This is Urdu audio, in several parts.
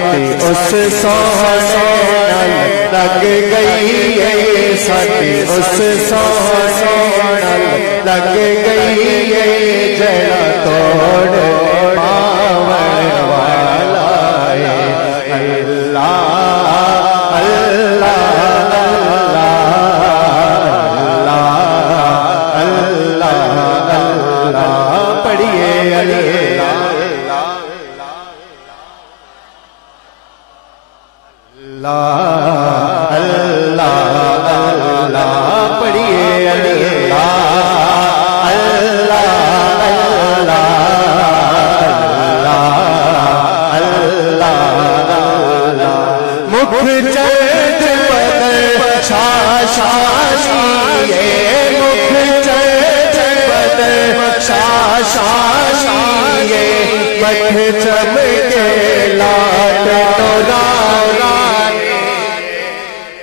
ساڈی اس سونے نال لگ گئی ہے ساڈی اس سونے نال لگ گئی ہے جڑا توڑ پاون والا ہے اللہ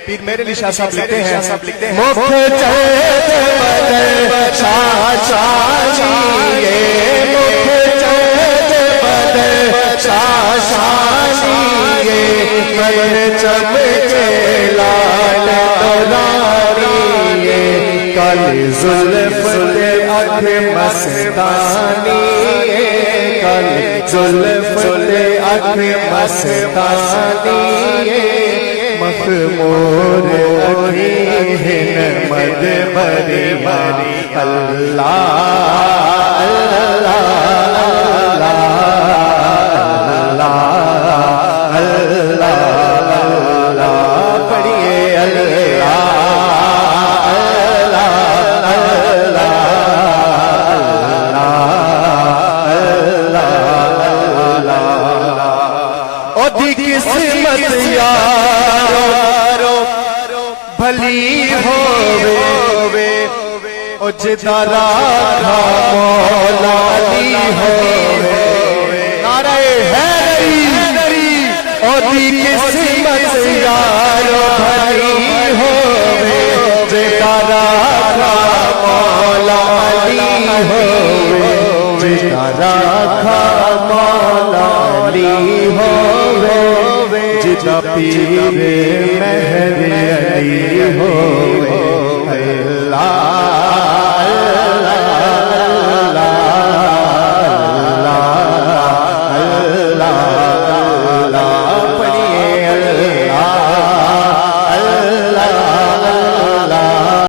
پیر میرے لیے شاہ صاحب لکھتے ہیں مکھ چند بدر شاہ شاہیے مکھ چند بدر شاہ شاہیے من چمکے لال تلاریے کالی زلف دے اکھ مستانی کالی زلف دے اکھ مستانی مخمور اکھیں مد بری بری اللہ بھلی ہووے او جدا راکھا مولا علی ہووے نعرہ حیدری او دی قسمت یارو بھلی ہووے جدا راکھا مولا علی ہووے جدا راکھا مولا علی ہووے جدا پیر مہر علی